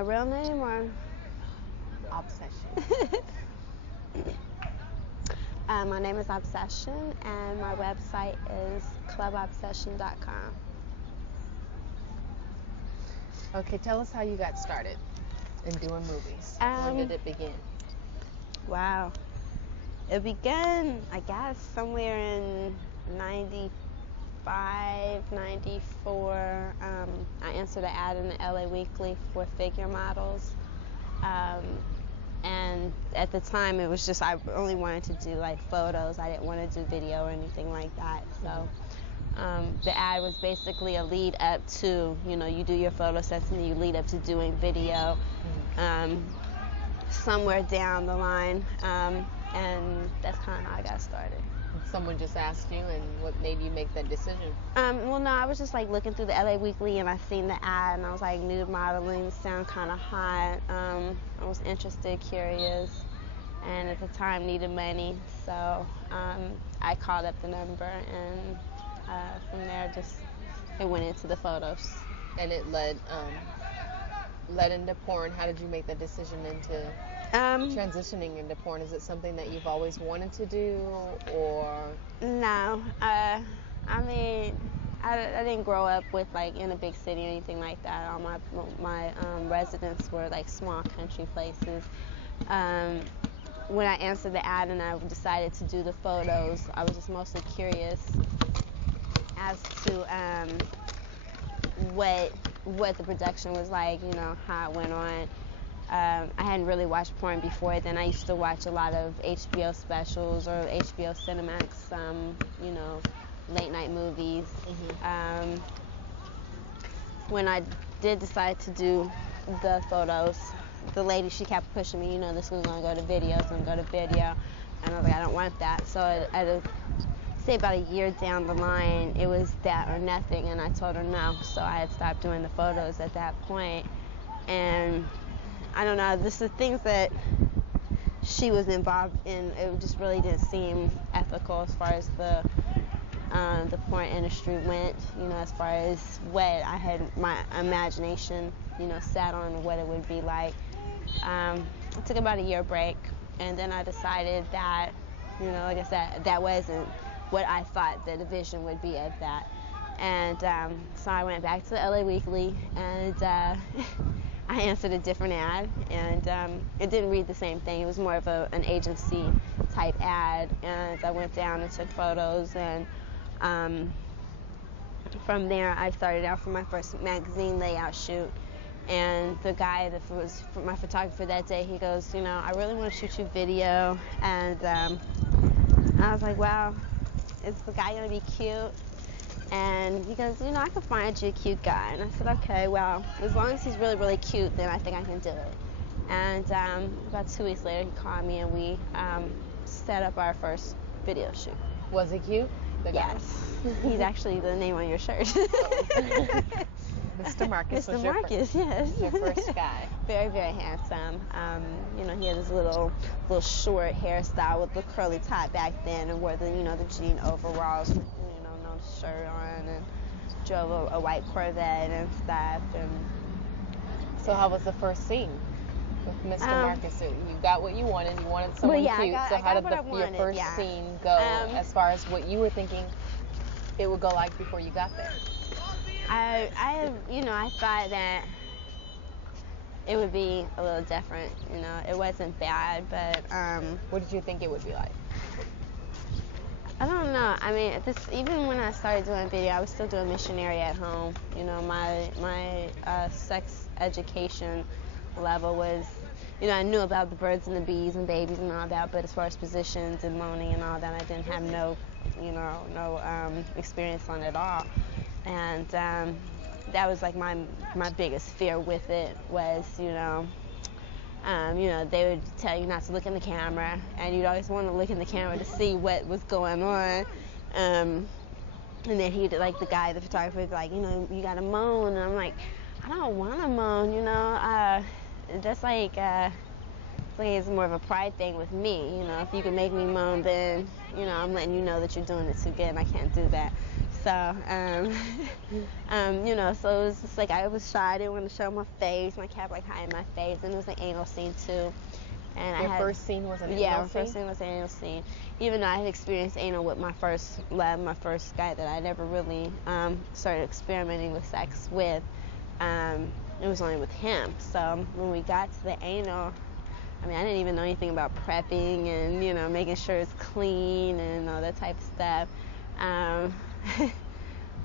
My real name or? Obsession. My name is Obsession, and my website is clubobsession.com. Okay, tell us how you got started in doing movies. When did it begin? Wow. It began, I guess, somewhere in 95, 94. I answered an ad in the LA Weekly for figure models. And at the time, it was just, I only wanted to do like photos. I didn't want to do video or anything like that. So the ad was basically a lead up to, you do your photo sets and you lead up to doing video somewhere down the line. And that's kind of how I got started. Someone just asked you, and what made you make that decision? Well, no, I was just like looking through the LA Weekly, and I seen the ad, and I was like, nude modeling sound kind of hot. I was interested, curious, and at the time needed money, so I called up the number, and from there, it went into the photos. And it led into porn. How did you make that decision into transitioning into porn? Is it something that you've always wanted to do, or? No. I mean, I didn't grow up with like in a big city or anything like that. All my residents were like small country places. When I answered the ad and I decided to do the photos, I was just mostly curious as to what the production was like, how it went on. I hadn't really watched porn before then. I used to watch a lot of HBO specials or HBO Cinemax, late night movies. Mm-hmm. When I did decide to do the photos, the lady, she kept pushing me, this was going to go to video, it's going to go to video. And I was like, I don't want that. So I'd say about a year down the line, it was that or nothing, and I told her no. So I had stopped doing the photos at that point. And I don't know, this is things that she was involved in. It just really didn't seem ethical as far as the porn industry went, as far as what I had my imagination, set on what it would be like. I took about a year break, and then I decided that, like I said, that wasn't what I thought the vision would be of that. And so I went back to the LA Weekly, and I answered a different ad, and it didn't read the same thing. It was more of an agency type ad, and I went down and took photos, and from there I started out for my first magazine layout shoot. And the guy that was my photographer that day, he goes, I really want to shoot you video. And I was like, wow, is the guy going to be cute? And he goes, I can find you a cute guy. And I said, okay, well, as long as he's really, really cute, then I think I can do it. And about 2 weeks later, he called me, and we set up our first video shoot. Was he cute? Yes. He's actually the name on your shirt. Mr. Marcus. Mr. Marcus, yes. Your first guy. Very, very handsome. He had his little short hairstyle with the curly top back then, and wore the jean overalls, no shirt on, and drove a white Corvette and stuff. And so, how was the first scene with Mr. Marcus? So you got what you wanted. You wanted someone cute. So how did your first scene go, as far as what you were thinking it would go like before you got there? I thought that it would be a little different. It wasn't bad, but what did you think it would be like? I don't know. I mean, even when I started doing video, I was still doing missionary at home. My sex education level was, I knew about the birds and the bees and babies and all that, but as far as positions and moaning and all that, I didn't have no experience on it at all. And that was like my biggest fear with it was, they would tell you not to look in the camera, and you'd always want to look in the camera to see what was going on. And then the guy, the photographer, would be like, you gotta moan. And I'm like, I don't want to moan, that's like, it's more of a pride thing with me. If you can make me moan, then, I'm letting you know that you're doing it too good, and I can't do that. So, you know, so it was just like I was shy. I didn't want to show my face. My cat like hiding my face, and it was an anal scene too. And Your first scene was an anal scene? Yeah, my first scene was an anal scene. Even though I had experienced anal with my first guy that I never really started experimenting with sex with, it was only with him. So when we got to the anal, I mean, I didn't even know anything about prepping and, you know, making sure it's clean and all that type of stuff. So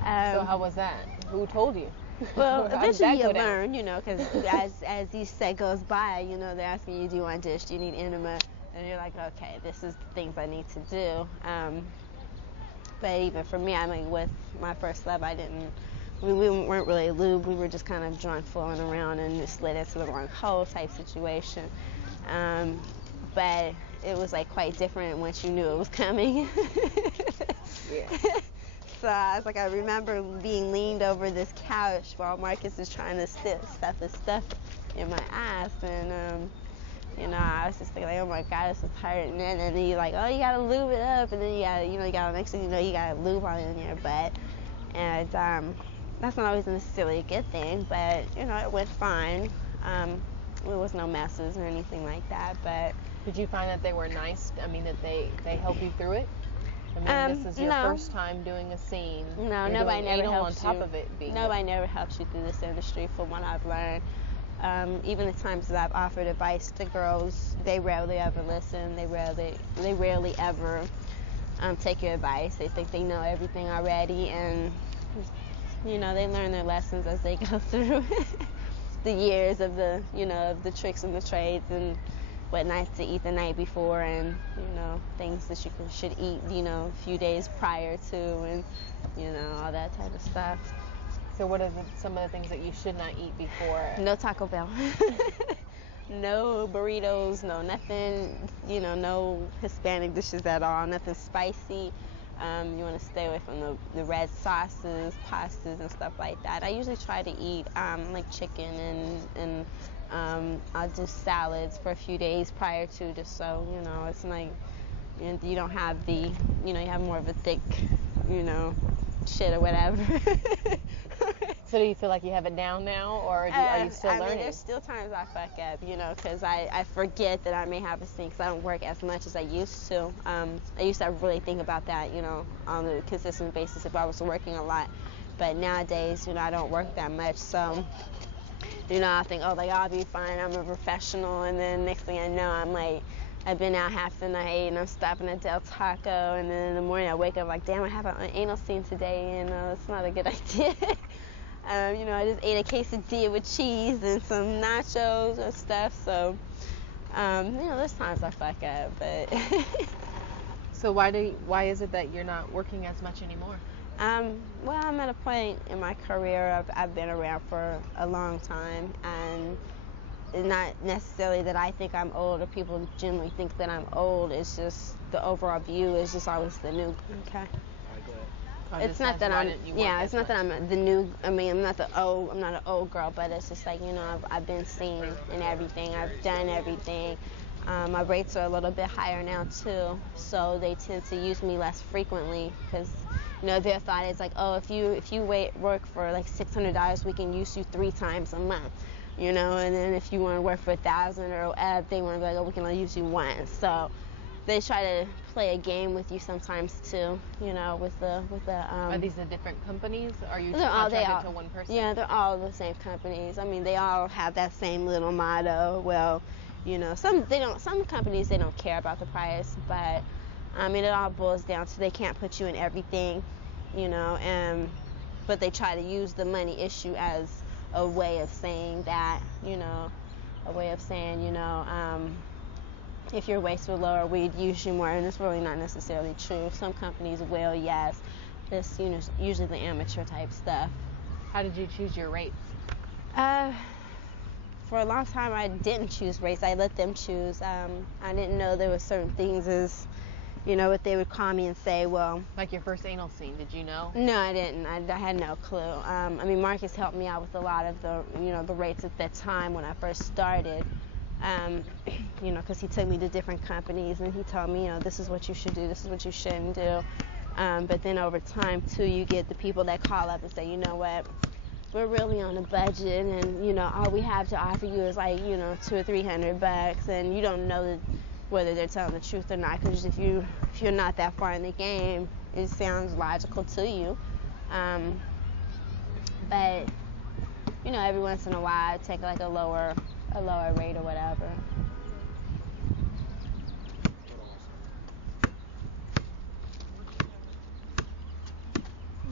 how was that? Who told you? Well, eventually you learn, you know, because as each set goes by, you know, they're asking you, do you want dish, do you need enema? And you're like, okay, this is the things I need to do. But even for me, I mean, with my first love, we weren't really lube. We were just kind of drunk, flowing around, and just slid into the wrong hole type situation. But it was like quite different once you knew it was coming. Yeah. So I was like, I remember being leaned over this couch while Marcus is trying to stuff his stuff in my ass, and you know, I was just thinking like, oh my God, this is hurting. And then he's like, oh, you gotta lube it up, and then you gotta next thing you know, you gotta lube on it in your butt, and that's not always necessarily a good thing, but you know, it went fine. There was no messes or anything like that. But did you find that they were nice? I mean, that they helped you through it? I mean, this is your first time doing a scene. No, nobody never helps you. On top of it being nobody never helps you through this industry, from what I've learned. Even the times that I've offered advice to girls, they rarely ever listen. They rarely ever take your advice. They think they know everything already, and you know, they learn their lessons as they go through the years of the, you know, of the tricks and the trades, and what not to eat the night before, and you know, things that you should eat, you know, a few days prior to, and you know, all that type of stuff. So what are some of the things that you should not eat before? No Taco Bell. No burritos, no nothing, you know, no Hispanic dishes at all, nothing spicy. You want to stay away from the red sauces, pastas, and stuff like that. I usually try to eat like chicken, and I'll do salads for a few days prior to, just so, you know, it's like you don't have the, you know, you have more of a thick, you know, shit or whatever. So do you feel like you have it down now, or are you still learning? I mean, there's still times I fuck up, you know, because I forget that I may have a scene, because I don't work as much as I used to. I used to really think about that, you know, on a consistent basis if I was working a lot. But nowadays, you know, I don't work that much, so, you know, I think, oh, like, I'll be fine, I'm a professional, and then next thing I know, I'm like, I've been out half the night, and I'm stopping at Del Taco, and then in the morning I wake up like, damn, I have an anal scene today, and it's not a good idea. You know, I just ate a quesadilla with cheese and some nachos and stuff, so, you know, there's times I fuck up, but... So why is it that you're not working as much anymore? Well, I'm at a point in my career, I've been around for a long time, and it's not necessarily that I think I'm old or people generally think that I'm old. It's just the overall view is just always the new. Okay. It's not that I'm. Yeah, it's not that I'm the new. I mean, I'm not an old girl, but it's just like, you know, I've been seen in everything. I've done everything. My rates are a little bit higher now too, so they tend to use me less frequently, because, you know, their thought is like, oh, if you work for like $600, we can use you 3 times a month. You know, and then if you want to work for 1,000 or they want to be like, oh, we can only use you once. So they try to play a game with you sometimes too. You know, with the. Are these the different companies? Are you contracted to one person? Yeah, they're all the same companies. I mean, they all have that same little motto. Well, you know, some companies, they don't care about the price, but I mean, it all boils down to they can't put you in everything, you know, but they try to use the money issue as a way of saying that, you know, if your waist were lower, we'd use you more, and it's really not necessarily true. Some companies will, yes. It's, you know, usually the amateur type stuff. How did you choose your rates? For a long time, I didn't choose rates. I let them choose. I didn't know there were certain things as, you know, what they would call me and say, well... Like your first anal scene, did you know? No, I didn't. I had no clue. I mean, Marcus helped me out with a lot of the, you know, the rates at that time when I first started. You know, because he took me to different companies, and he told me, you know, this is what you should do, this is what you shouldn't do. But then over time, too, you get the people that call up and say, you know what, we're really on a budget, and, you know, all we have to offer you is like, you know, $200 or $300, and you don't know whether they're telling the truth or not, because if you're not that far in the game, it sounds logical to you. But, you know, every once in a while, I take like a lower rate or whatever.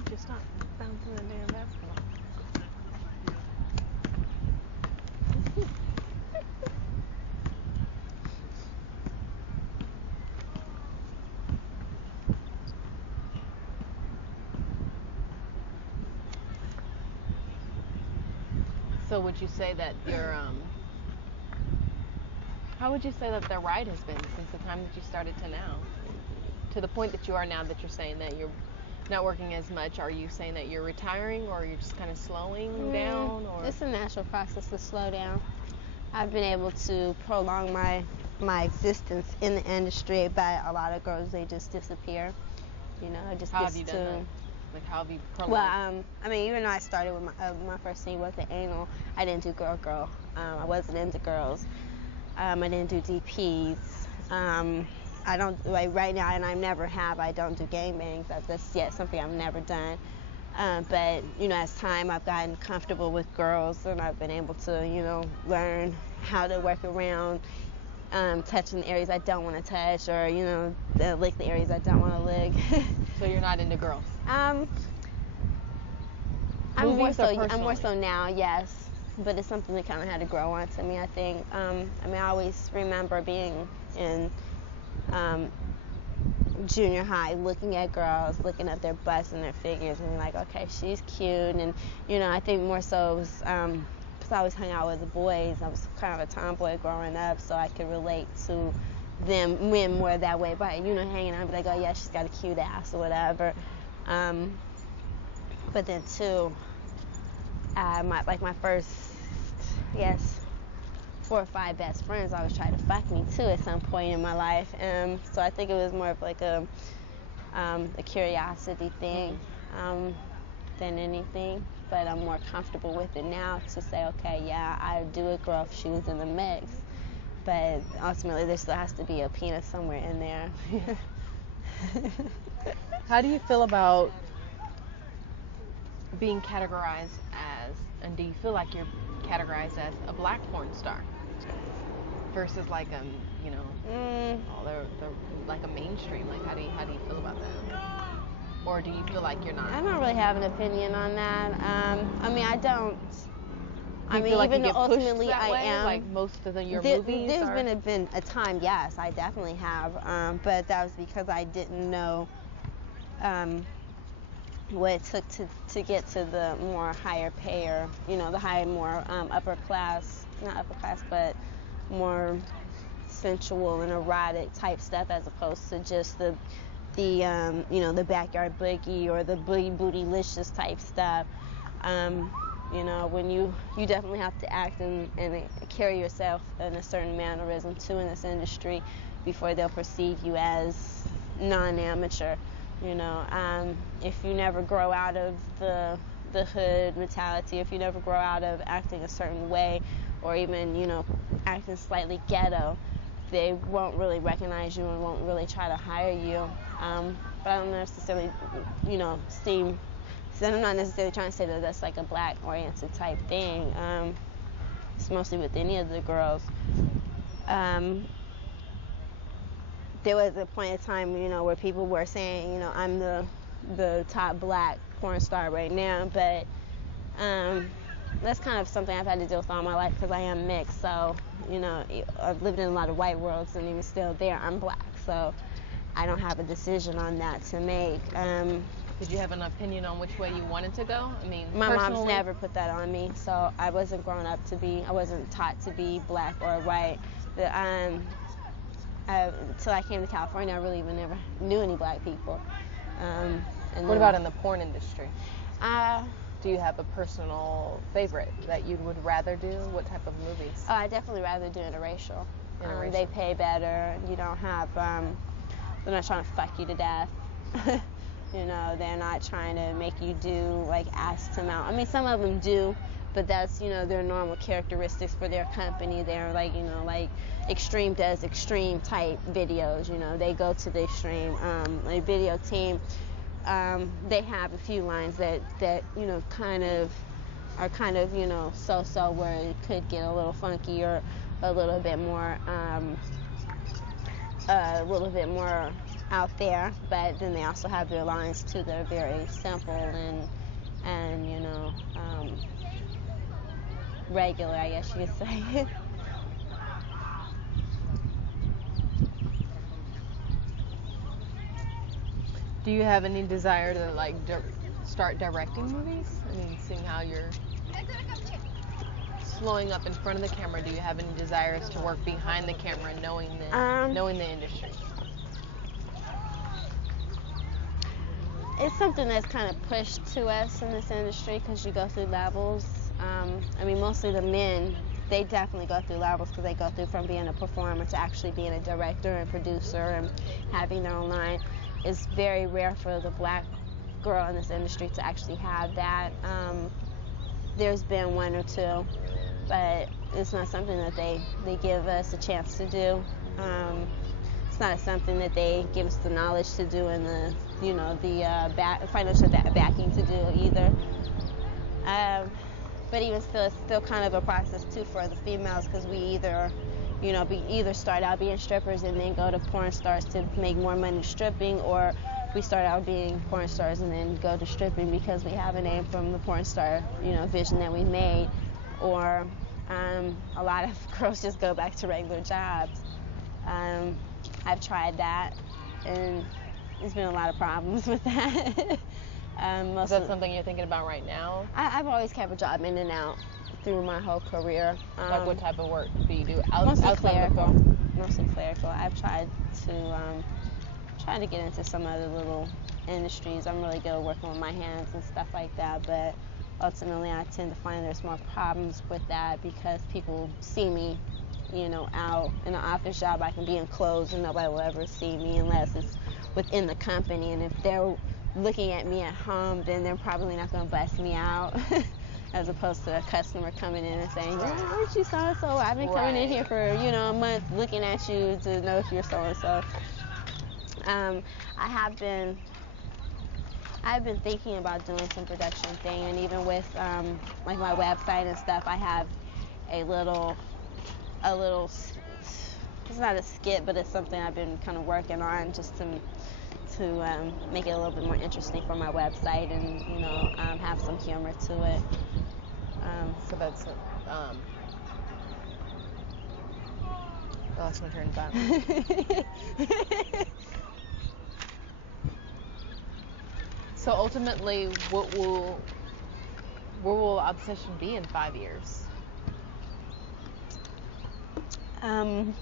Just stop bouncing the damn basketball. So would you say that your how would you say that the ride has been since the time that you started to now? To the point that you are now, that you're saying that you're not working as much, are you saying that you're retiring, or you're just kind of slowing down? Or it's a natural process to slow down. I've been able to prolong my existence in the industry, but a lot of girls, they just disappear. You know, it just how gets have you to. Done that? Like, how have you prolonged? Well, I mean, even though I started with my first scene was the anal, I didn't do girl. I wasn't into girls. I didn't do DPs. I don't, like, right now, and I never have. I don't do gangbangs. That's yet something I've never done. But, you know, as time, I've gotten comfortable with girls, and I've been able to, you know, learn how to work around touching the areas I don't want to touch, or, you know, lick the areas I don't want to lick. So you're not into girls? I'm more so now, yes. But it's something that kind of had to grow on to me, I think. I mean, I always remember being in junior high, looking at girls, looking at their butts and their figures, and like, okay, she's cute. And, you know, I think more so it was because I always hung out with the boys. I was kind of a tomboy growing up, so I could relate to them, men more that way. But, you know, hanging out and be like, oh, yeah, she's got a cute ass or whatever. But then, too, my first, I guess, 4 or 5 best friends always tried to fuck me, too, at some point in my life. So I think it was more of like a curiosity thing than anything. But I'm more comfortable with it now to say, okay, yeah, I'd do a girl if she was in the mix. But ultimately, there still has to be a penis somewhere in there. How do you feel about being categorized as, and do you feel like you're categorized as a black porn star versus like you know, like a mainstream? Like, how do you feel about that? Or do you feel like you're not? I don't really have an opinion on that. I mean, I don't. Do you feel like even though ultimately that way, am, like most of your movies. There's been a time, yes, I definitely have. But that was because I didn't know what it took to get to the more higher payer, you know, the higher, more upper class, not upper class, but more sensual and erotic type stuff, as opposed to just the you know, the backyard boogie or the boogie bootylicious type stuff. You know, when you definitely have to act and carry yourself in a certain mannerism too in this industry before they'll perceive you as non-amateur. You know, if you never grow out of the hood mentality, if you never grow out of acting a certain way, or even, you know, acting slightly ghetto, they won't really recognize you and won't really try to hire you. But I don't necessarily, you know, so I'm not necessarily trying to say that that's like a black-oriented type thing. It's mostly with any of the girls. There was a point in time, you know, where people were saying, you know, I'm the top black porn star right now, but that's kind of something I've had to deal with all my life because I am mixed. So, you know, I've lived in a lot of white worlds, and even still there, I'm black. So I don't have a decision on that to make. Did you have an opinion on which way you wanted to go? I mean, my mom's never put that on me, so I wasn't grown up to be, I wasn't taught to be black or white. Until I came to California, I really even never knew any black people. What about in the porn industry? Do you have a personal favorite that you would rather do? What type of movies? I definitely rather do interracial. They pay better. You don't have, they're not trying to fuck you to death. You know, they're not trying to make you do like ass to mouth. I mean, some of them do, but that's, you know, their normal characteristics for their company. They're like, you know, like Extreme does extreme type videos. You know, they go to the extreme. Like video team, they have a few lines that you know are kind of you know so where it could get a little funky or a little bit more out there, but then they also have their lines too that are very simple and you know regular, I guess you could say. Do you have any desire to like start directing movies? I mean, seeing how you're slowing up in front of the camera, do you have any desires to work behind the camera, knowing the industry? It's something that's kind of pushed to us in this industry because you go through levels. I mean, mostly the men, they definitely go through levels because they go through from being a performer to actually being a director and producer and having their own line. It's very rare for the black girl in this industry to actually have that. There's been one or two, but it's not something that they give us a chance to do. It's not something that they give us the knowledge to do and the financial backing to do either. But even still, it's still kind of a process too for the females because we either start out being strippers and then go to porn stars to make more money stripping, or we start out being porn stars and then go to stripping because we have a name from the porn star, you know, vision that we made, or a lot of girls just go back to regular jobs. I've tried that, and there's been a lot of problems with that. Is that something you're thinking about right now? I've always kept a job in and out through my whole career. Like what type of work do you do? Mostly clerical. Mostly clerical. I've tried to get into some other little industries. I'm really good at working with my hands and stuff like that, but ultimately I tend to find there's more problems with that because people see me, you know, out in an office job. I can be in clothes and nobody will ever see me unless it's within the company, and if they're looking at me at home, then they're probably not going to bust me out. As opposed to a customer coming in and saying, yeah, aren't you so-and-so? I've been coming in here for, you know, a month looking at you to know if you're so-and-so. I've been thinking about doing some production thing, and even with like my website and stuff, I have a little, it's not a skit, but it's something I've been kind of working on just to make it a little bit more interesting for my website and, you know, have some humor to it. So that's lost my train of thought. So ultimately, where will Obsession be in 5 years? But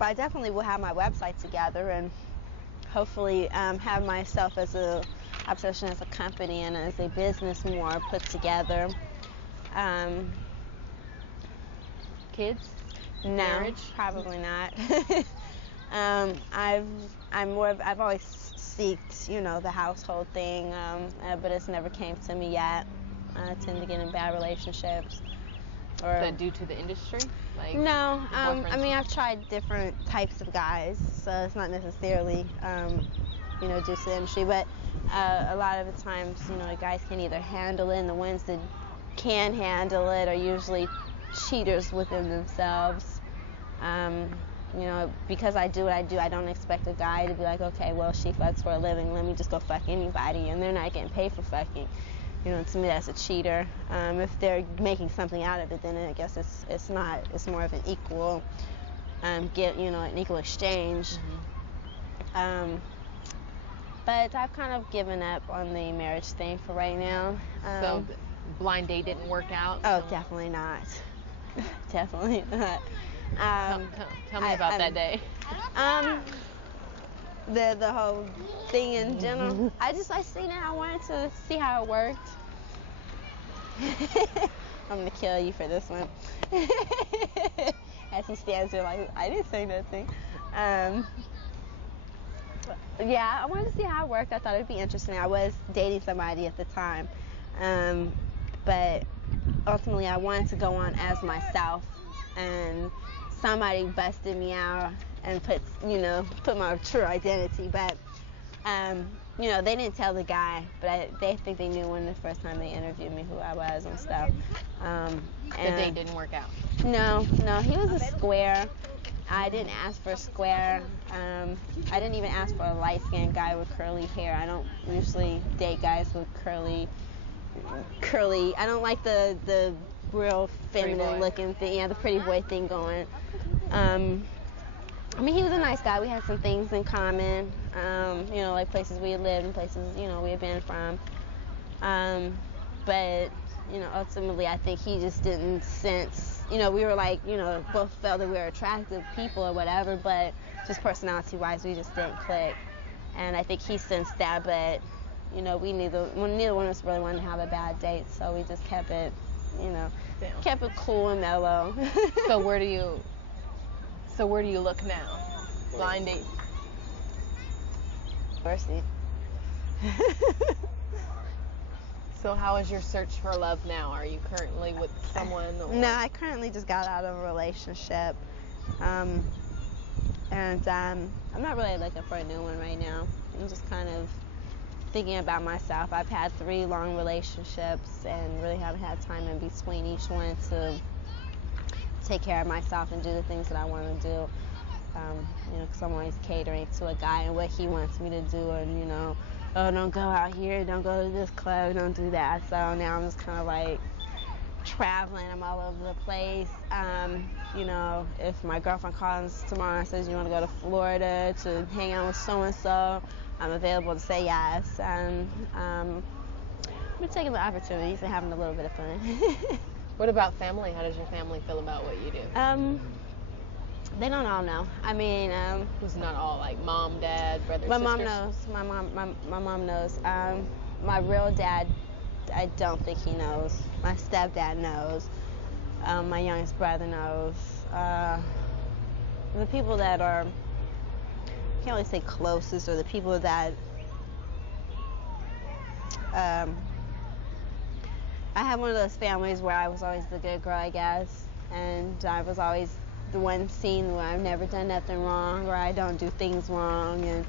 I definitely will have my website together and hopefully have myself as a Obsession as a company and as a business more put together. Kids? No, marriage? Probably not. I've always seeked, you know, the household thing, but it's never came to me yet. I tend to get in bad relationships. Is that due to the industry? Like no, I mean, I've tried different types of guys, so it's not necessarily, you know, due to the industry, but a lot of the times, you know, guys can either handle it, and the ones that can handle it are usually cheaters within themselves. You know, because I do what I do, I don't expect a guy to be like, okay, well, she fucks for a living, let me just go fuck anybody, and they're not getting paid for fucking. You know, to me, that's a cheater. If they're making something out of it, then I guess it's not. It's more of an equal, an equal exchange. Mm-hmm. But I've kind of given up on the marriage thing for right now. So, blind date didn't work out? Oh, definitely not. Definitely not. Tell me about that day. The whole thing in general. I seen it. I wanted to see how it worked. I'm gonna kill you for this one. As he stands there like, I didn't say nothing. Yeah, I wanted to see how it worked. I thought it would be interesting. I was dating somebody at the time, but ultimately I wanted to go on as myself, and somebody busted me out and put my true identity. But they didn't tell the guy, but they think they knew when the first time they interviewed me who I was and stuff. The date didn't work out. No, he was a square. I didn't ask for a square. I didn't even ask for a light-skinned guy with curly hair. I don't usually date guys with curly. I don't like the real feminine-looking thing. Yeah, the pretty boy thing going. He was a nice guy. We had some things in common. Like places we had lived and places we had been from. But ultimately, I think he just didn't sense. We were like, both felt that we were attractive people or whatever, but just personality-wise, we just didn't click. And I think he sensed that, but, neither one of us really wanted to have a bad date, so we just kept it, kept it cool and mellow. So where do you look now? Blind date. University. So how is your search for love now? Are you currently with someone? Or? No, I currently just got out of a relationship. And I'm not really looking for a new one right now. I'm just kind of thinking about myself. I've had 3 long relationships and really haven't had time in between each one to take care of myself and do the things that I want to do. Because I'm always catering to a guy and what he wants me to do, and oh, don't go out here, don't go to this club, don't do that. So now I'm just kind of like traveling. I'm all over the place. If my girlfriend calls tomorrow and says you want to go to Florida to hang out with so-and-so, I'm available to say yes. And we're taking the opportunities and having a little bit of fun. What about family? How does your family feel about what you do? They don't all know. Who's not all, like mom, dad, brothers, my sisters? Mom knows. My mom knows. My real dad, I don't think he knows. My stepdad knows. My youngest brother knows. The people that are, I can't really say closest, or the people that I have one of those families where I was always the good girl, I guess, and I was always the one seen where I've never done nothing wrong, or I don't do things wrong, and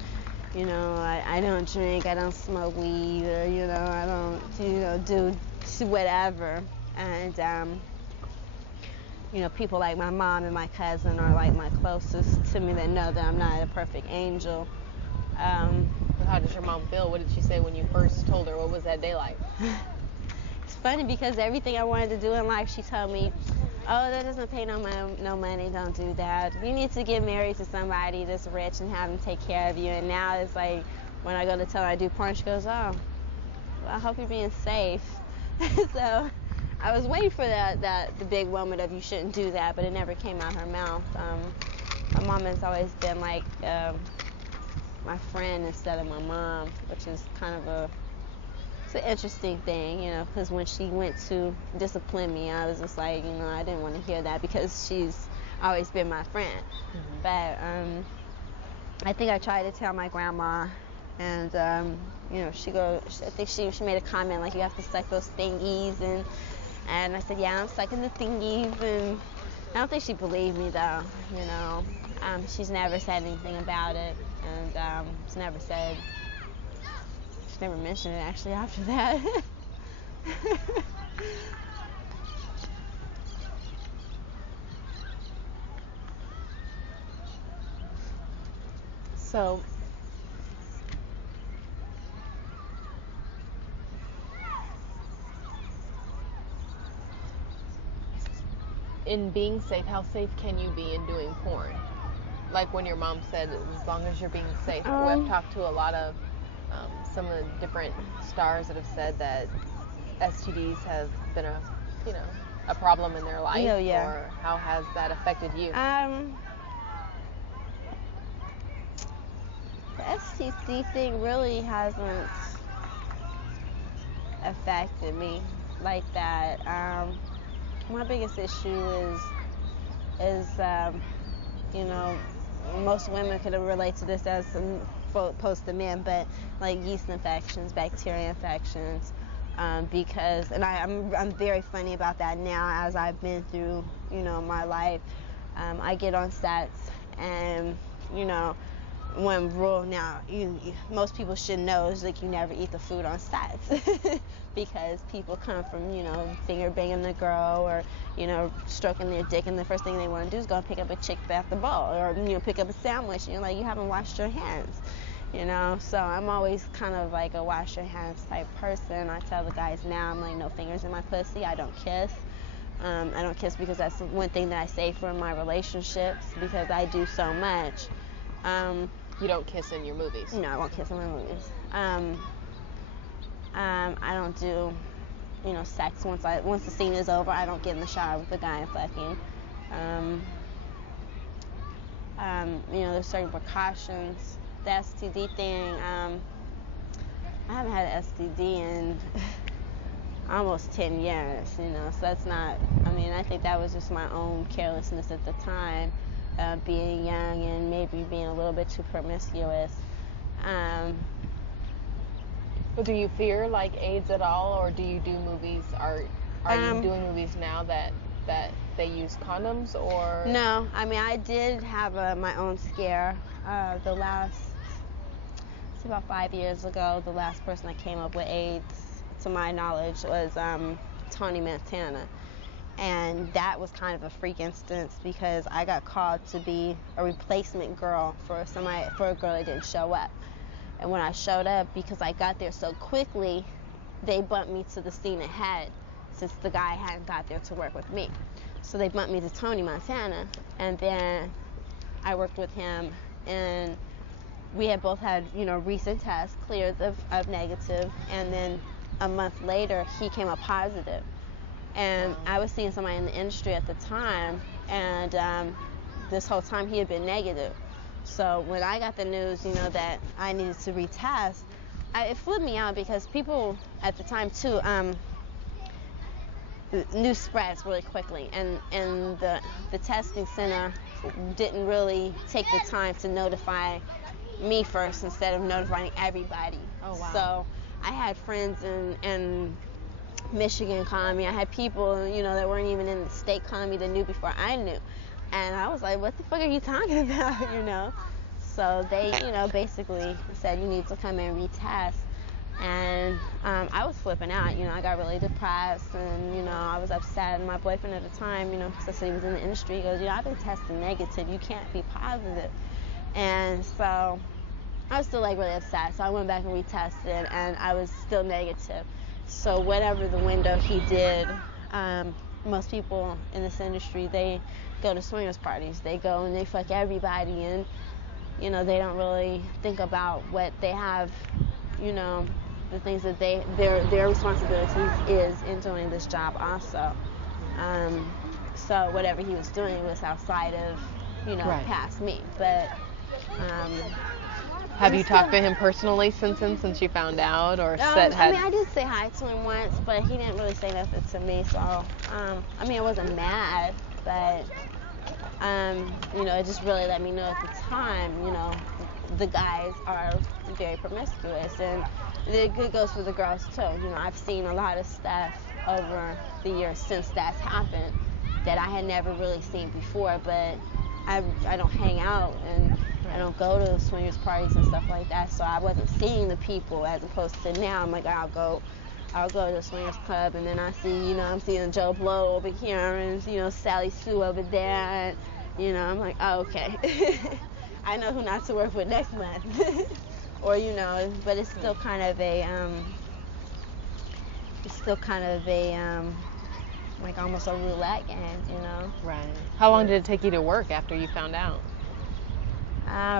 I don't drink, I don't smoke weed, or I don't do whatever. And people like my mom and my cousin are like my closest to me, that know that I'm not a perfect angel. How does your mom feel? What did she say when you first told her? What was that day like? It's funny because everything I wanted to do in life, she told me, oh, that doesn't pay no money, don't do that. You need to get married to somebody that's rich and have them take care of you. And now it's like, when I go to tell her I do porn, she goes, oh, well, I hope you're being safe. So I was waiting for the big moment of you shouldn't do that, but it never came out her mouth. My mom has always been like my friend instead of my mom, which is kind of it's an interesting thing, because when she went to discipline me, I was just like, I didn't want to hear that, because she's always been my friend. Mm-hmm. But I think I tried to tell my grandma, and I think she made a comment like, you have to suck those thingies, and I said, yeah, I'm sucking the thingies, and I don't think she believed me though. She's never said anything about it, and she's never mentioned it actually after that. So in being safe, how safe can you be in doing porn? Like when your mom said, as long as you're being safe. We've talked to a lot of some of the different stars that have said that STDs have been a problem in their life. Yeah. Or how has that affected you? The STD thing really hasn't affected me like that. My biggest issue is most women could relate to this as opposed to men, but like yeast infections, bacteria infections, because, and I'm very funny about that now as I've been through, my life. I get on sets, and one rule now most people should know is like you never eat the food on sets because people come from finger banging the girl or stroking their dick, and the first thing they want to do is go and pick up a chick at the bowl or pick up a sandwich, and you're like, you haven't washed your hands, so I'm always kind of like a wash your hands type person. I tell the guys now, I'm like, no fingers in my pussy. I don't kiss. I don't kiss because that's one thing that I say for my relationships, because I do so much. You don't kiss in your movies? No, I won't kiss in my movies. I don't do, sex once the scene is over. I don't get in the shower with the guy and fucking. There's certain precautions. The STD thing, I haven't had an STD in almost 10 years, so that's not, I think that was just my own carelessness at the time. Being young and maybe being a little bit too promiscuous. Do you fear like AIDS at all, or do you do movies? Are you doing movies now that they use condoms, or? No, I did have my own scare. It's about 5 years ago. The last person that came up with AIDS, to my knowledge, was Tony Montana. And that was kind of a freak instance because I got called to be a replacement girl for a girl that didn't show up. And when I showed up, because I got there so quickly, they bumped me to the scene ahead since the guy hadn't got there to work with me. So they bumped me to Tony Montana, and then I worked with him, and we had both had, recent tests cleared of negative, and then a month later, he came up positive. And I was seeing somebody in the industry at the time, and this whole time he had been negative. So when I got the news, that I needed to retest, it flipped me out because people at the time too, news spreads really quickly, and the testing center didn't really take the time to notify me first instead of notifying everybody. Oh wow! So I had friends in Michigan calling me. I had people, that weren't even in the state calling me that knew before I knew. And I was like, what the fuck are you talking about, So they, basically said, you need to come and retest. And I was flipping out, I got really depressed, and, I was upset. And my boyfriend at the time, because I said he was in the industry, he goes, I've been testing negative. You can't be positive. And so I was still, really upset. So I went back and retested, and I was still negative. So whatever the window he did, most people in this industry, they go to swingers parties. They go and they fuck everybody, and they don't really think about what they have, the things that their responsibilities is in doing this job also. So whatever he was doing was outside of, right. past me. But have you talked to him personally since you found out, or I did say hi to him once, but he didn't really say nothing to me. So, I wasn't mad, but it just really let me know at the time, the guys are very promiscuous, and it goes for the girls too. I've seen a lot of stuff over the years since that's happened that I had never really seen before, but I don't hang out and I don't go to swingers parties and stuff like that, so I wasn't seeing the people, as opposed to now I'm like, I'll go to the swingers club, and then I see, I'm seeing Joe Blow over here, and Sally Sue over there, and I'm like, oh, okay. I know who not to work with next month. Or but it's still kind of a like almost a roulette game, Right. How long did it take you to work after you found out?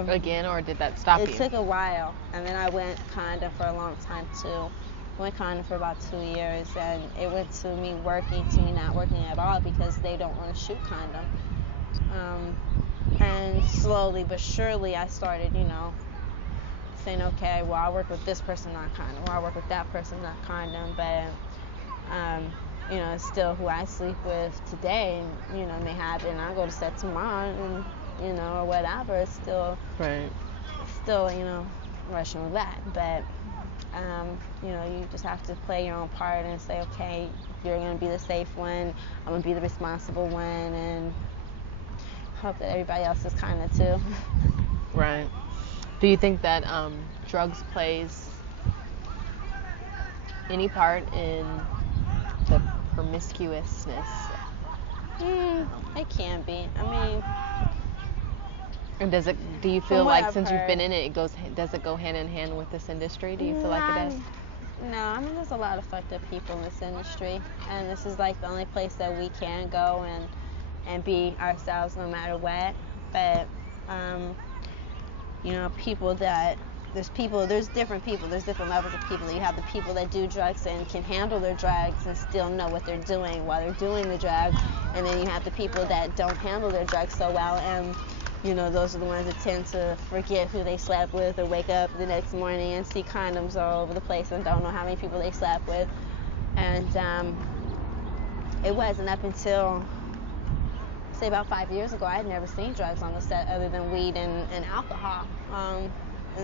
Again, or did that stop you? It took a while, and then I went kinda for a long time too. Went kinda for about 2 years, and it went to me working to me not working at all because they don't want to shoot condom. And slowly but surely I started, saying, okay, well, I work with this person, not condom, or I work with that person, not condom, but it's still who I sleep with today, may have it, and I go to set tomorrow, and or whatever, it's still, right. Still, Russian roulette. But you just have to play your own part and say, okay, you're going to be the safe one, I'm going to be the responsible one, and hope that everybody else is kind of too. Right. Do you think that drugs plays any part in the promiscuousness? It can be. I mean, and do you feel like since you've been in it, does it go hand in hand with this industry? Do you feel like it does? No, I mean, there's a lot of fucked up people in this industry, and this is like the only place that we can go and be ourselves no matter what. But there's different people, there's different levels of people. You have the people that do drugs and can handle their drugs and still know what they're doing while they're doing the drugs, and then you have the people that don't handle their drugs so well, and those are the ones that tend to forget who they slept with, or wake up the next morning and see condoms all over the place and don't know how many people they slept with. And it wasn't up until, say, about 5 years ago, I had never seen drugs on the set other than weed and alcohol. And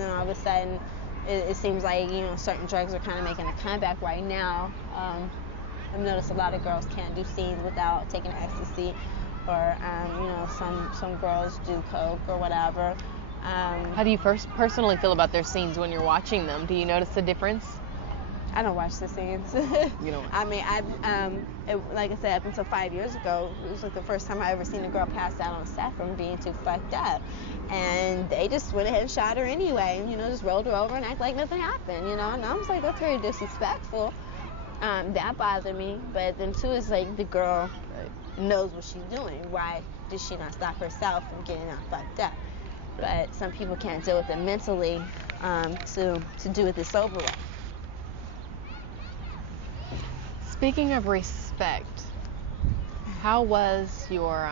then all of a sudden, it seems like, certain drugs are kind of making a comeback right now. I've noticed a lot of girls can't do scenes without taking ecstasy, or some girls do coke or whatever. How do you personally feel about their scenes when you're watching them? Do you notice a difference? I don't watch the scenes. You don't? I mean, like I said, up until 5 years ago, it was like the first time I ever seen a girl pass out on set from being too fucked up, and they just went ahead and shot her anyway, and just rolled her over and act like nothing happened, and I was like, that's very disrespectful. That bothered me. But then too, is like the girl knows what she's doing. Why did she not stop herself from getting out fucked up? But some people can't deal with it mentally to do it this sober way. Speaking of respect, how was your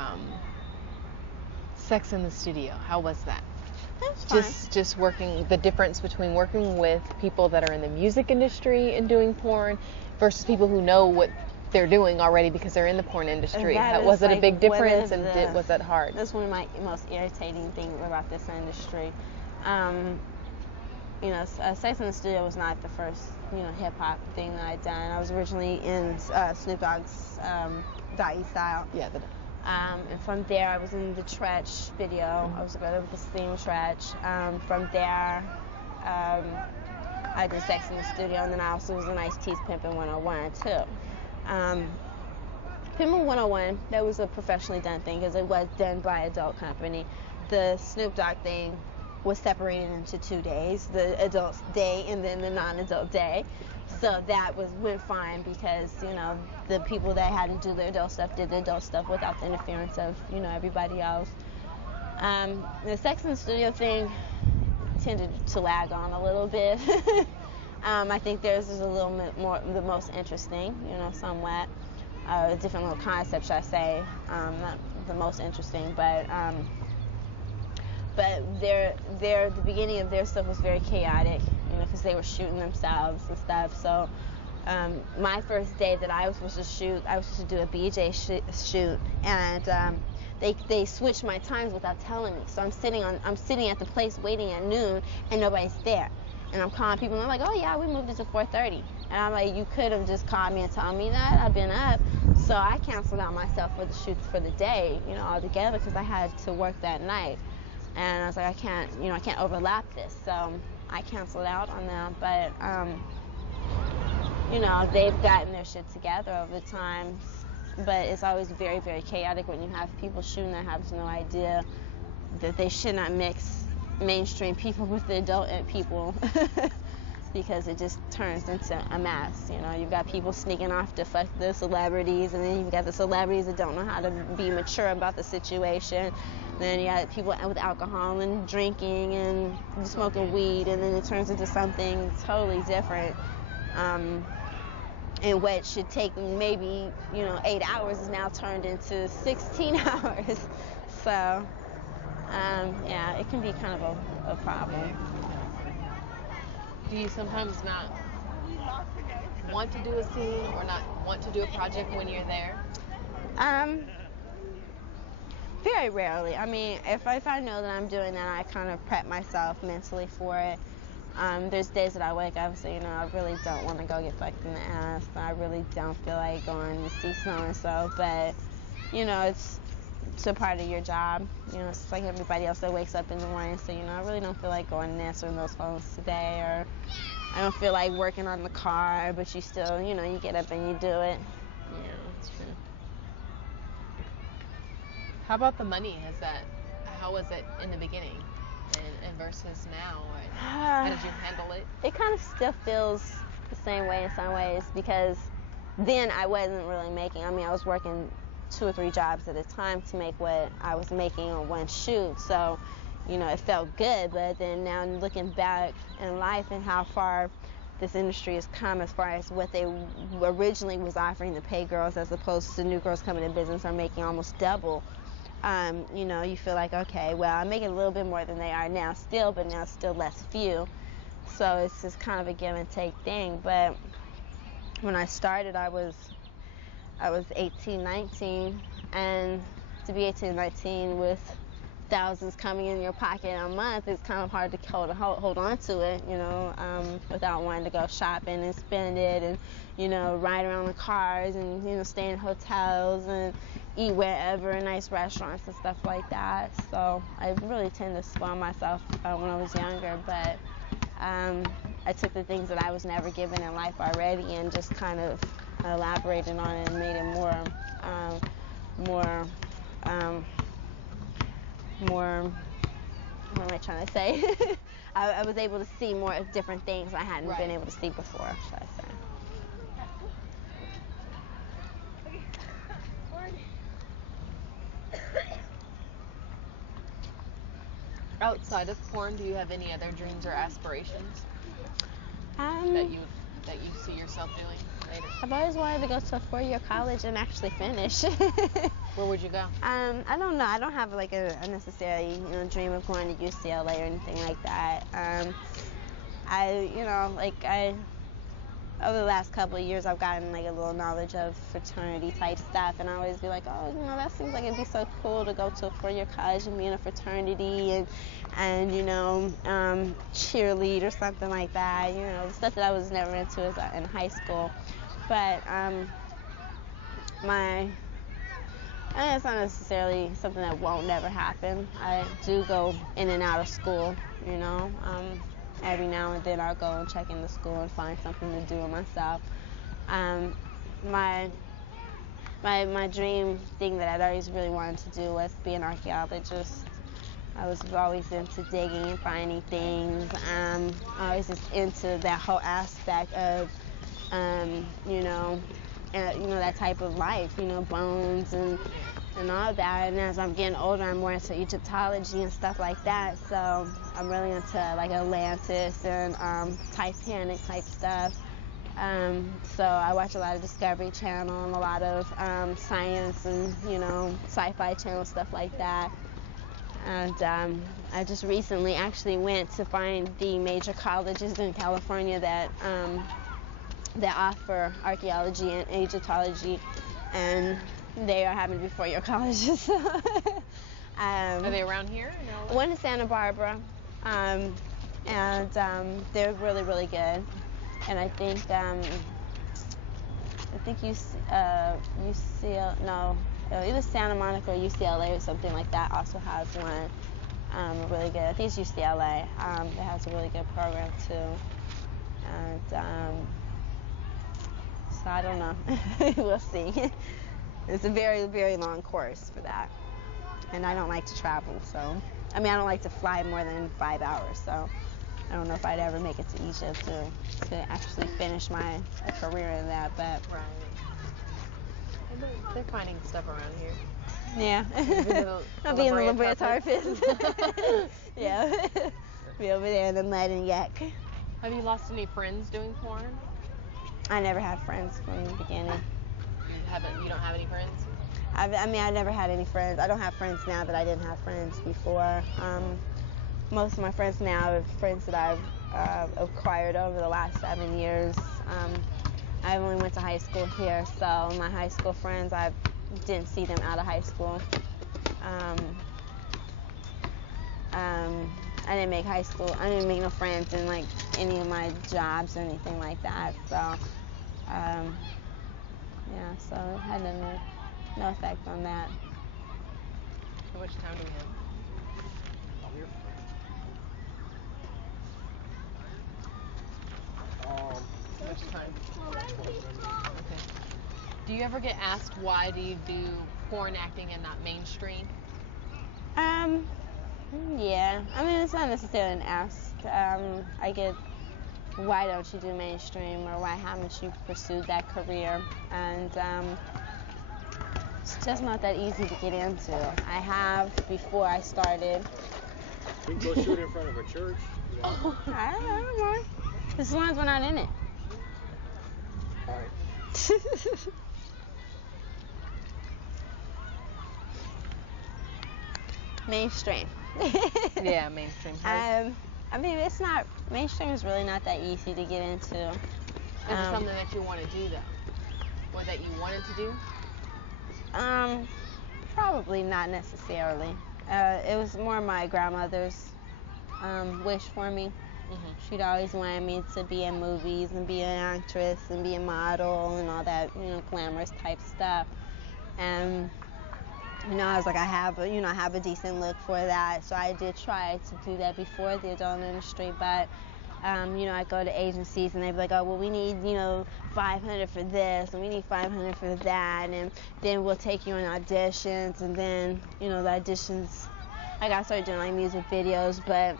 Sex in the Studio? How was that? Just working, the difference between working with people that are in the music industry and doing porn versus people who know what they're doing already because they're in the porn industry. Was it a big difference, and was that hard? That's one of my most irritating things about this industry. Sex in the Studio was not the first, hip hop thing that I'd done. I was originally in Snoop Dogg's Doggy Style. Yeah. And from there, I was in the Tretch video. I was going to the theme Tretch. From there, I did Sex in the Studio, and then I also was in Ice-T's Pimpin' 101 too. Pimpin' 101, that was a professionally done thing because it was done by adult company. The Snoop Dogg thing was separated into 2 days, the adult day and then the non-adult day. So that went fine because, the people that had to do their adult stuff did the adult stuff without the interference of, everybody else. The Sex in the Studio thing tended to lag on a little bit. I think theirs is a little bit more, the most interesting, somewhat. A different little concept, should I say. Not the most interesting, but the beginning of their stuff was very chaotic, because they were shooting themselves and stuff. So my first day that I was supposed to shoot, I was supposed to do a BJ shoot, and they switched my times without telling me. So I'm sitting at the place waiting at noon, and nobody's there. And I'm calling people, and they're like, oh yeah, we moved it to 4:30. And I'm like, you could have just called me and told me that. I've been up. So I canceled out myself for the shoots for the day, altogether, because I had to work that night. And I was like, I can't overlap this. So I canceled out on them. But, they've gotten their shit together over time. But it's always very, very chaotic when you have people shooting that have no idea that they should not mix mainstream people with the adult people. Because it just turns into a mess. You've got people sneaking off to fuck the celebrities, and then you've got the celebrities that don't know how to be mature about the situation. Then you got people with alcohol and drinking and smoking weed, and then it turns into something totally different. And what should take maybe 8 hours is now turned into 16 hours. So it can be kind of a problem. Do you sometimes not want to do a scene or not want to do a project when you're there? Very rarely. I mean, if I know that I'm doing that, I kind of prep myself mentally for it. There's days that I wake up and say, I really don't want to go get fucked in the ass. I really don't feel like going to see so-and-so. But, it's a part of your job. It's like everybody else that wakes up in the morning and say, I really don't feel like going and answering those phones today. Or I don't feel like working on the car, but you still, you get up and you do it. Yeah, that's true. How about the money? How was it in the beginning and versus now? How did you handle it? It kind of still feels the same way in some ways, because then I wasn't really making, I was working 2 or 3 jobs at a time to make what I was making on one shoot. So, it felt good. But then now looking back in life and how far this industry has come as far as what they originally was offering to pay girls, as opposed to new girls coming in business are making almost double. You feel like, okay, well, I'm making a little bit more than they are now still, but now still less few. So it's just kind of a give and take thing. But when I started, I was 18, 19, and to be 18, 19 with thousands coming in your pocket a month, it's kind of hard to hold on to it, without wanting to go shopping and spend it, and, ride around in cars and, stay in hotels and eat wherever in nice restaurants and stuff like that. So I really tend to spoil myself when I was younger, but I took the things that I was never given in life already and just kind of elaborated on it and made it more, what am I trying to say? I was able to see more of different things I hadn't been able to see before, should I say. Outside of porn, do you have any other dreams or aspirations that you see yourself doing later? I've always wanted to go to a 4-year college and actually finish. Where would you go? I don't know. I don't have like a necessarily dream of going to UCLA or anything like that. Over the last couple of years, I've gotten like a little knowledge of fraternity type stuff, and I always be like, that seems like it'd be so cool to go to a 4-year college and be in a fraternity and cheerlead or something like that. Stuff that I was never into in high school. But it's not necessarily something that won't never happen. I do go in and out of school, every now and then I'll go and check into school and find something to do with myself. My dream thing that I'd always really wanted to do was be an archaeologist. I was always into digging and finding things. I was just into that whole aspect of, that type of life, bones and all that. And as I'm getting older, I'm more into Egyptology and stuff like that. So I'm really into like Atlantis and Titanic type stuff. So I watch a lot of Discovery Channel and a lot of science and Sci-Fi Channel, stuff like that. And I just recently actually went to find the major colleges in California that offer archaeology and Egyptology, and they are having to be 4-year colleges. Are they around here? No. One in Santa Barbara, and they're really, really good. And I think either Santa Monica or UCLA or something like that also has one really good. I think it's UCLA that has a really good program too. And so I don't know. We'll see. It's a very, very long course for that. And I don't like to travel, so I don't like to fly more than 5 hours, so I don't know if I'd ever make it to Egypt to actually finish my career in that, but they're finding stuff around here. Yeah. I'll be in the laboratory pit. Yeah. Be over there in the mud and yak. Have you lost any friends doing porn? I never had friends from the beginning. You don't have any friends? I never had any friends. I don't have friends now that I didn't have friends before. Most of my friends now are friends that I've acquired over the last 7 years. I only went to high school here, so my high school friends, I didn't see them out of high school. I didn't make I didn't make no friends in like any of my jobs or anything like that. So, yeah, so it had no effect on that. How much time do we have? How much time? Okay. Do you ever get asked why do you do porn acting and not mainstream? Yeah. I mean, it's not necessarily an ask. I get, why don't you do mainstream, or why haven't you pursued that career? And it's just not that easy to get into. I have before I started. We can go shoot in front of a church. Oh, I don't know. As long as we're not in it. All right. Mainstream. Yeah, mainstream. I mean, mainstream is really not that easy to get into. Is it something that you want to do, though? Or that you wanted to do? Probably not necessarily. It was more my grandmother's wish for me. Mm-hmm. She'd always wanted me to be in movies and be an actress and be a model and all that, glamorous type stuff. And I was like, I have a decent look for that. So I did try to do that before the adult industry, but I go to agencies and they'd be like, oh, well, we need, $500 for this and we need $500 for that, and then we'll take you on auditions, and then, the auditions, I started doing like music videos, but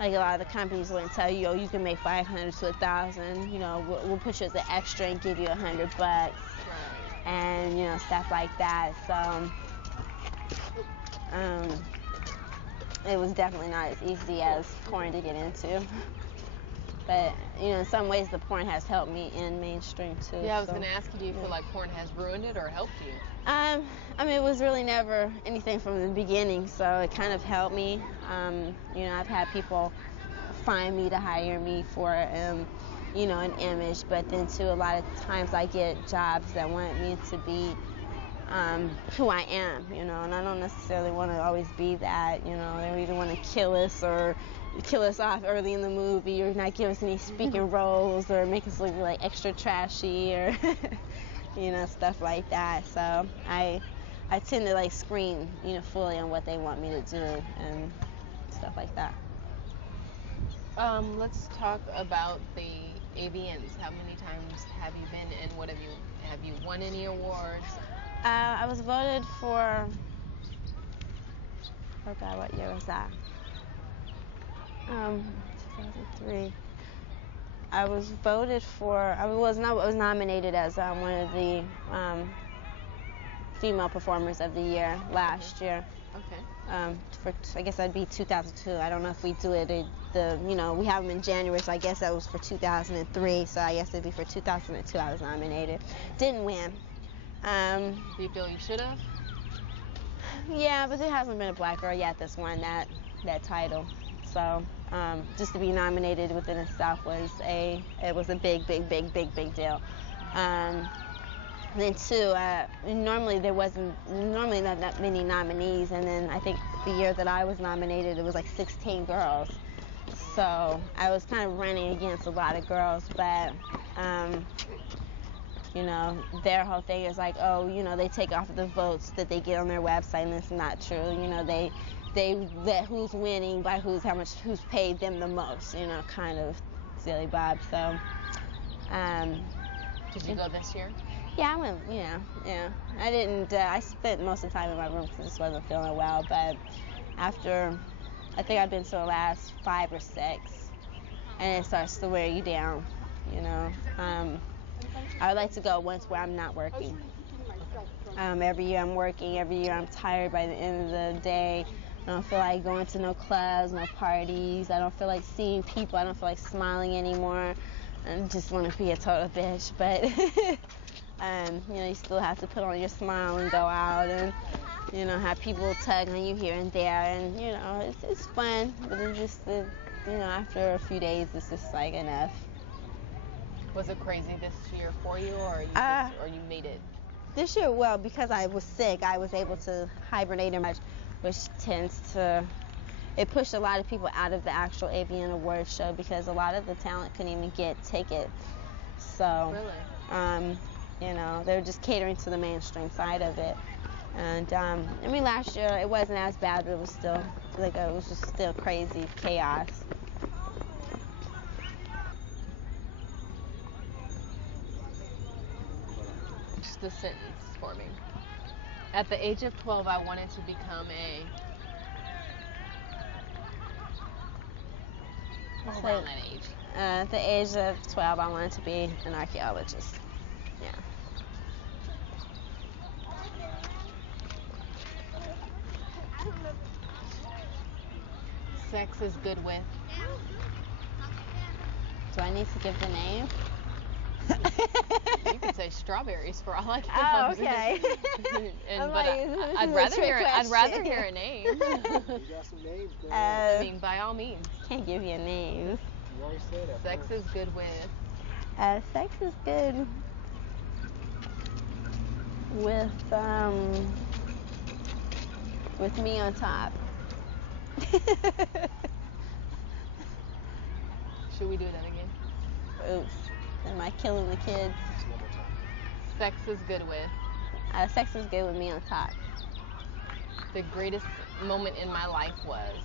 like a lot of the companies wouldn't tell you, you can make $500 to $1,000, we'll put you as an extra and give you $100, and stuff like that. So it was definitely not as easy as porn to get into. But, in some ways the porn has helped me in mainstream too. Yeah, I was going to ask you, do you feel like porn has ruined it or helped you? I mean, it was really never anything from the beginning, so it kind of helped me. I've had people find me to hire me for, an image, but then too, a lot of times I get jobs that want me to be who I am, and I don't necessarily want to always be that, they either want to kill us or kill us off early in the movie, or not give us any speaking roles, or make us look like extra trashy, or stuff like that. So I tend to like screen fully on what they want me to do and stuff like that. Let's talk about the AVNs. How many times have you been, and what have you won any awards? I was voted for, oh God, what year was that? 2003. I was voted for, I was nominated as one of the female performers of the year last year. Okay. For, I guess that'd be 2002. I don't know if we do it, we have them in January, so I guess that was for 2003. So I guess it'd be for 2002 I was nominated. Didn't win. Do you feel you should have? Yeah, but there hasn't been a black girl yet that's won that title. So just to be nominated within itself was a big deal. Then too, normally not that many nominees, and then I think the year that I was nominated, it was like 16 girls. So I was kind of running against a lot of girls, but their whole thing is like, they take off the votes that they get on their website, and it's not true. They let who's winning by who's paid them the most, kind of silly bob. So did you go this year? Yeah, I went. Yeah. I didn't. I spent most of the time in my room because I just wasn't feeling well. But after, I think I've been to the last 5 or 6, and it starts to wear you down. I would like to go once where I'm not working. Every year I'm working. Every year I'm tired by the end of the day. I don't feel like going to no clubs, no parties. I don't feel like seeing people. I don't feel like smiling anymore. I just want to be a total bitch. But you still have to put on your smile and go out and have people tug on you here and there, and it's fun. But it's just after a few days, it's just like enough. Was it crazy this year for you, or you made it? This year, because I was sick, I was able to hibernate in March, which tends to it pushed a lot of people out of the actual AVN Awards show because a lot of the talent couldn't even get tickets. So, really? You know, they were just catering to the mainstream side of it. And I mean, last year it wasn't as bad, but it was still it was just still crazy chaos. Just a sentence for me. At the age of 12, I wanted to become a. Around that age. At the age of 12, I wanted to be an archaeologist. Yeah. Sex is good with. Do I need to give the name? You could say strawberries for all I can. Oh, okay. I'd rather hear a name. You got some names, girl. I mean, by all means. Can't give you names. You already said that. Sex is good with. Sex is good with me on top. Should we do that again? Oops. Am I killing the kids? One more time. Sex is good with. Sex is good with me on top. The greatest moment in my life was.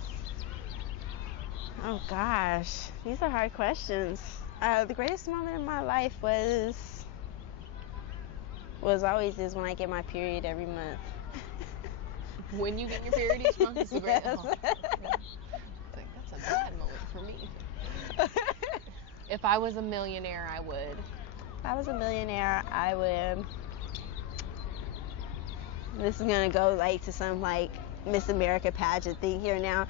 Oh gosh, these are hard questions. The greatest moment in my life was always is when I get my period every month. When you get your period each month is the greatest. Yes. That's a bad moment for me. If I was a millionaire, I would. If I was a millionaire, I would. This is gonna go like to some like Miss America pageant thing here now.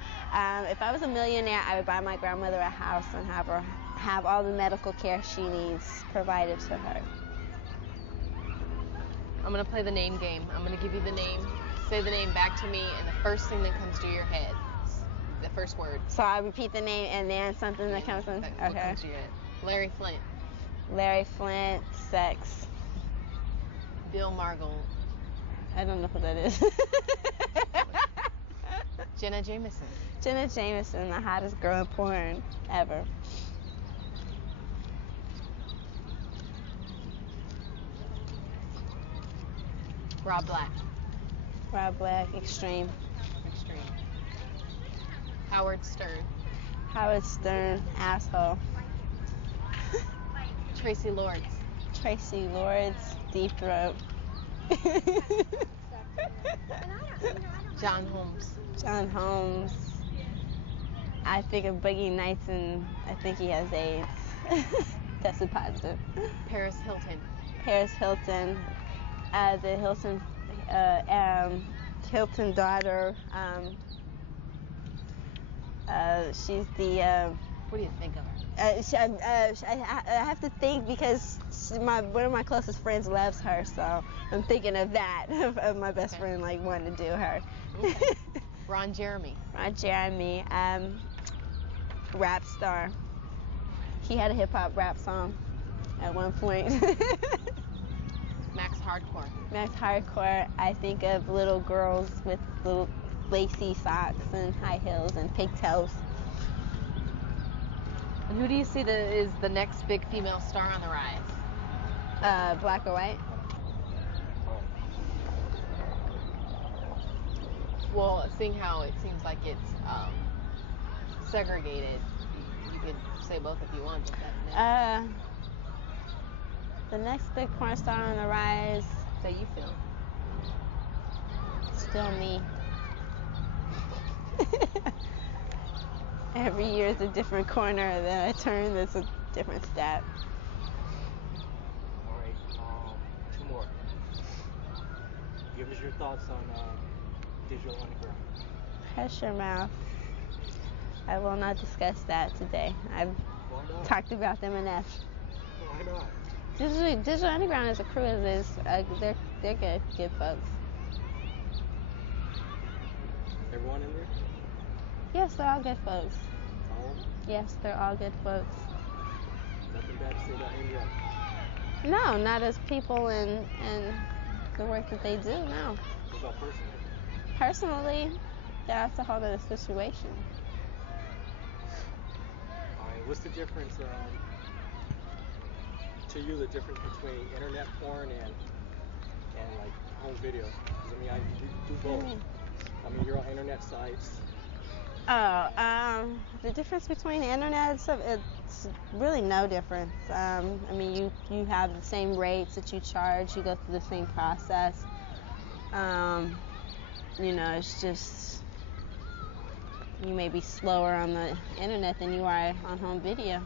If I was a millionaire, I would buy my grandmother a house and have her have all the medical care she needs provided to her. I'm gonna play the name game. I'm gonna give you the name. Say the name back to me, and the first thing that comes to your head. The first word. So I repeat the name and then something that comes in. What comes to your head? Larry Flint. Larry Flint. Sex. Bill Margold. I don't know who that is. Jenna Jameson. Jenna Jameson, the hottest girl in porn ever. Rob Black. Rob Black. Extreme. Howard Stern. Howard Stern. Asshole. Tracy Lords. Tracy Lords. Deep Throat. John Holmes. John Holmes. I think of Boogie Nights and I think he has AIDS. Tested positive. Paris Hilton. Paris Hilton. The Hilton daughter. She's the. What do you think of her? I have to think because one of my closest friends loves her, so I'm thinking of that, of my best friend like wanting to do her. Okay. Ron Jeremy. Ron Jeremy, rap star. He had a hip hop rap song at one point. Max Hardcore. Max Hardcore. I think of little girls with little lacy socks and high heels and pigtails. And who do you see is the next big female star on the rise? Black or white? Well, seeing how it seems like it's segregated, you could say both if you want. The next big porn star on the rise. That you feel? Still me. Every year is a different corner that I turn. That's a different stat. All right, two more. Give us your thoughts on Digital Underground. Hush your mouth. I will not discuss that today. I've talked about them enough. Why not? Digital Underground as a crew is they're good folks. Everyone in there? Yes, they're all good folks. All of them? Yes, they're all good folks. Nothing bad to say about any of them? No, not as people and the work that they do, no. What about personally? Personally, that's a whole other situation. Alright, what's the difference, to you, the difference between internet porn and like home video? Because I mean, you do both. I mean, you're on internet sites. The difference between the internet and stuff, it's really no difference. I mean, you have the same rates that you charge. You go through the same process. You know, it's just you may be slower on the internet than you are on home video.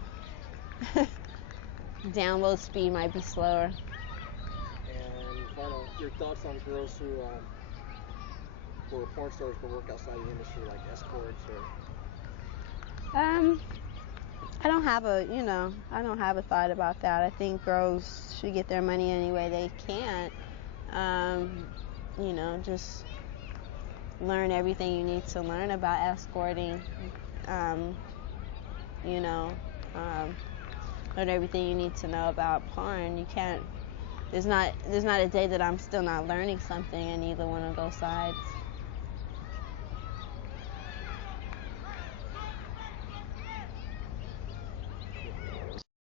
Download speed might be slower. And final, your thoughts on girls who are porn stars but work outside the industry, like escorts or? I don't have a thought about that. I think girls should get their money any way they can. You know, just learn everything you need to learn about escorting. You know, learn everything you need to know about porn. You can't. There's not a day that I'm still not learning something in either one of those sides.